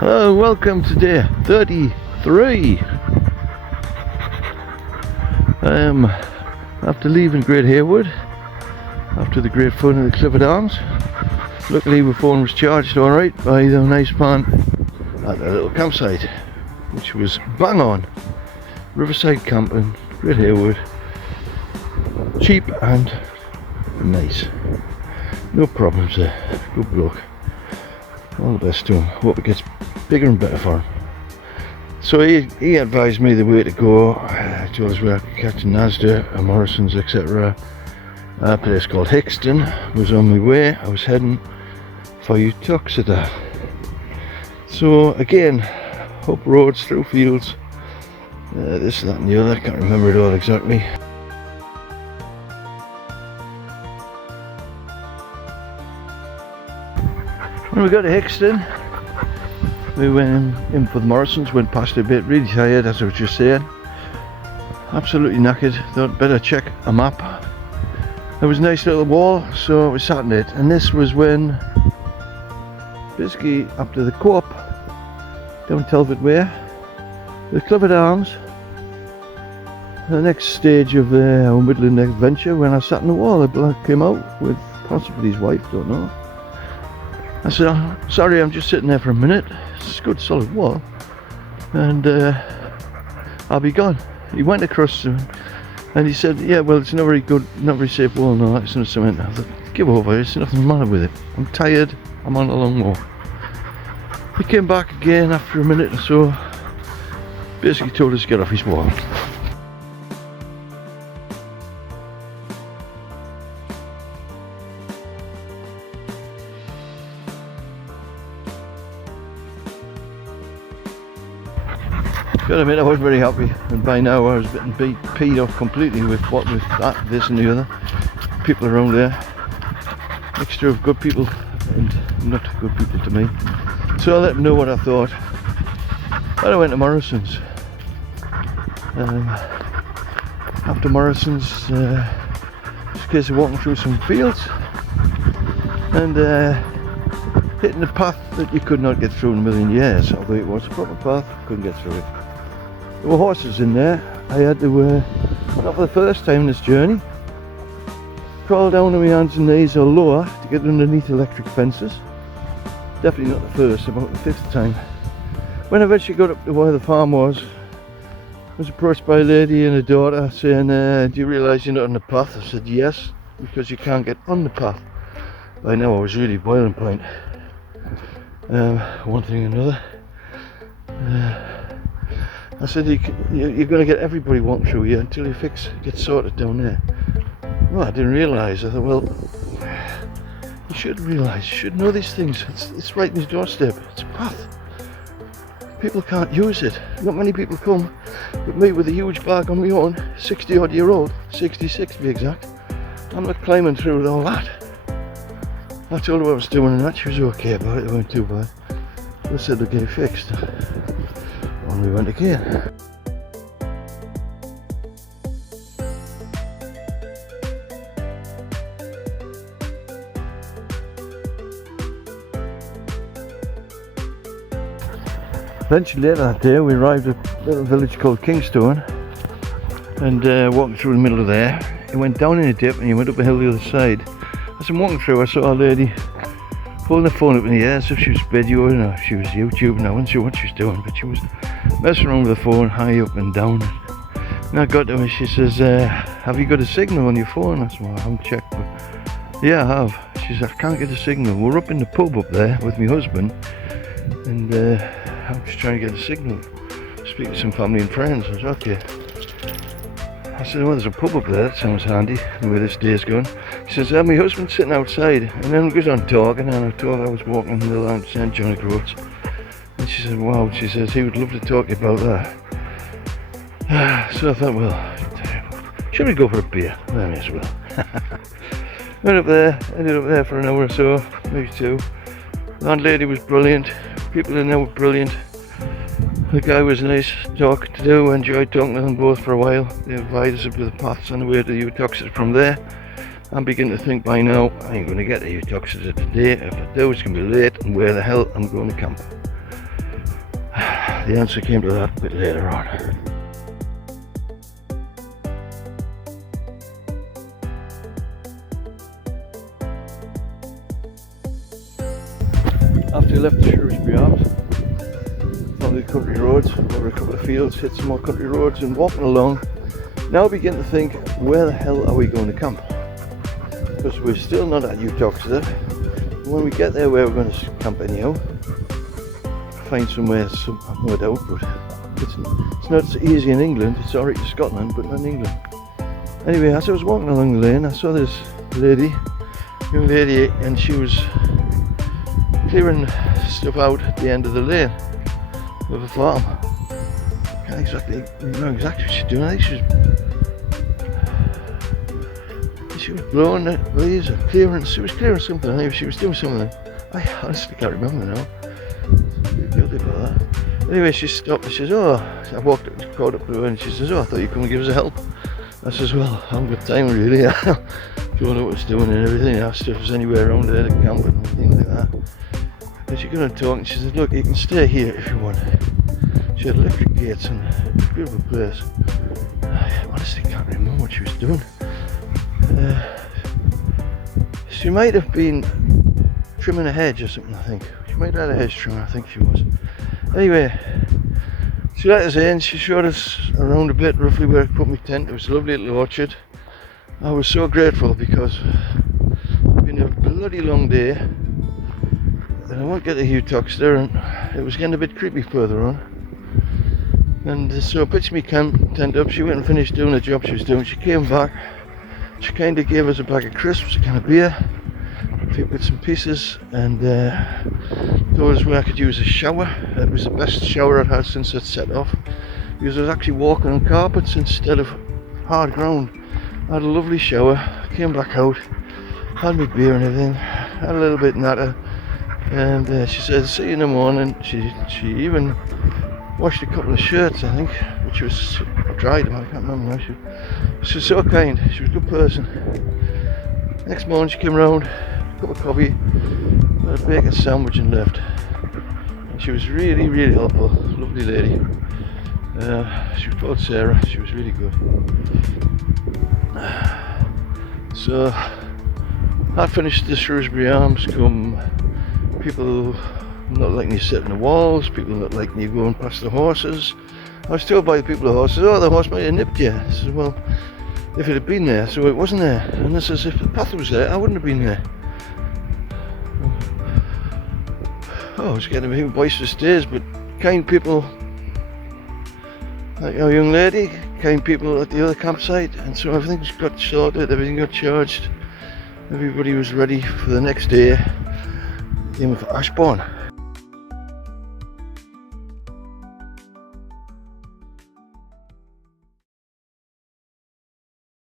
Hello, welcome to day 33. After leaving Great Haywood, after the great fun of the Clifford Arms, luckily my phone was charged alright by the nice man at the little campsite, which was bang on. Riverside camping, Great Haywood, cheap and nice. No problems there, good bloke. All the best to him. Hope it gets bigger and better for him. So he advised me the way to go. Told us where catching Nasda and Morrison's, etc. A place called Hixton was on my way. I was heading for Uttoxeter. So again, up roads, through fields, this, that and the other. I can't remember it all exactly. When we got to Hixton, we went in for the Morrisons, went past a bit, really tired as I was just saying. Absolutely knackered, thought better check a map. There was a nice little wall, so we sat in it, and this was when, basically after the co-op, down Telford Way, the Clifford Arms, the next stage of our Midland adventure, when I sat in the wall, a bloke came out with possibly his wife, don't know. I said, oh, sorry, I'm just sitting there for a minute. It's a good solid wall, and I'll be gone. He went across and he said, yeah, well, it's not very good, not very safe wall, no, it's not cement. I thought, give over, there's nothing the matter with it. I'm tired, I'm on a long walk. He came back again after a minute or so, basically told us to get off his wall. Gotta admit, I wasn't very happy, and by now I was getting peed off completely with that, this and the other. People around there, mixture of good people and not good people to me. So I let them know what I thought. Then I went to Morrison's. After Morrison's, just a case of walking through some fields and hitting the path that you could not get through in a million years. Although it was a proper path, couldn't get through it. There were horses in there. I had to, not for the first time this journey, crawl down on my hands and knees or lower to get underneath electric fences. Definitely not the first, about the fifth time. When I eventually got up to where the farm was, I was approached by a lady and a daughter saying, do you realise you're not on the path? I said, yes, because you can't get on the path. By now I was really boiling point. One thing and another. I said, you're going to get everybody walking through here until you get sorted down there. Well, I didn't realise. I thought, well, you should realise, you should know these things. It's right in your doorstep. It's a path. People can't use it. Not many people come, but me with a huge bag on my own, 60 odd year old, 66 to be exact, I'm not climbing through all that. I told her what I was doing and that, she was okay about it, it wasn't too bad. They said they'd get it fixed. And we went again. Eventually later that day we arrived at a little village called Kingstone, and walking through the middle of there, it went down in a dip and you went up a hill the other side. As I'm walking through, I saw a lady holding the phone up in the air as if she was videoing or she was YouTubing. I wasn't sure what she was doing, but she was messing around with the phone high up and down. And I got to her, she says, have you got a signal on your phone? I said, well, I haven't checked, but yeah, I have. She said, I can't get a signal. We're up in the pub up there with my husband, and I'm just trying to get a signal, speak to some family and friends. I said, okay. I said, well, there's a pub up there, that sounds handy, the way this day's going. She says, my husband's sitting outside, and then we goes on talking, and I told her I was walking the line to St. John Groats. And she said, wow, she says, he would love to talk to you about that. So I thought, well, should we go for a beer? Well, may as well. Went up there, ended up there for an hour or so, maybe two. Landlady was brilliant, people in there were brilliant. The guy was nice talking to do, enjoyed talking to them both for a while. They advised us up to the paths on the way to the Uttoxeter from there. I'm beginning to think by now, I ain't going to get to Uttoxeter today. If I do, it's going to be late, and where the hell I'm going to camp. the answer came to that a bit later on. After we left the Shrewsbury Arms, on the country roads, over a couple of fields, hit some more country roads, and walking along, now begin to think, where the hell are we going to camp? Because we're still not at Uttoxeter. When we get there, where we're going to camp anyhow, find somewhere, no doubt, but it's not as easy in England. It's alright in Scotland, but not in England. Anyway, as I was walking along the lane, I saw this young lady, and she was clearing stuff out at the end of the lane of a farm. I can't exactly remember exactly what she's doing. I think she was blowing the leaves or clearing. She was clearing something. I think she was doing something. I honestly can't remember now. I'm guilty about that. Anyway, she stopped and she says, "Oh," I walked up, caught up to her, and she says, "Oh, I thought you'd come and give us a help." I says, "Well, I haven't got time really. Don't know what it's doing and everything." I asked her if there's anywhere around there to camp and things like that. And she got on talking, and she said, "Look, you can stay here if you want." She had electric gates and a beautiful place. I honestly can't remember what she was doing. She might have been trimming a hedge or something, I think. She might have had a hedge trimmer, I think she was. Anyway, she let us in, she showed us around a bit, roughly where I put my tent. It was a lovely little orchard. I was so grateful because it's been a bloody long day. And I won't get to Uttoxeter, and it was getting a bit creepy further on. And so I pitched my tent up. She went and finished doing the job she was doing. She came back. She kind of gave us a bag of crisps, a can of beer, a few bits and pieces, and told us where I could use a shower. It was the best shower I'd had since I'd set off, because I was actually walking on carpets instead of hard ground. I had a lovely shower. I came back out, had my beer and everything, had a little bit natter, and she said, "See you in the morning." She even washed a couple of shirts, I think, which was dried them. I can't remember now. She was so kind. She was a good person. Next morning she came round, a cup of coffee, a bacon sandwich, and left. And she was really, really helpful. Lovely lady. She was called Sarah. She was really good. So I finished the Shrewsbury Arms. Come people not letting you sit on the walls, people not letting you go past the horses. I was told by the people of the horses, "Oh, the horse might have nipped you." I said, "Well, if it had been there," so it wasn't there. And I says, "If the path was there, I wouldn't have been there." Oh, I was getting a bit boisterous days, but kind people, like our young lady, kind people at the other campsite, and so everything got sorted, everything got charged. Everybody was ready for the next day, aiming for Ashbourne.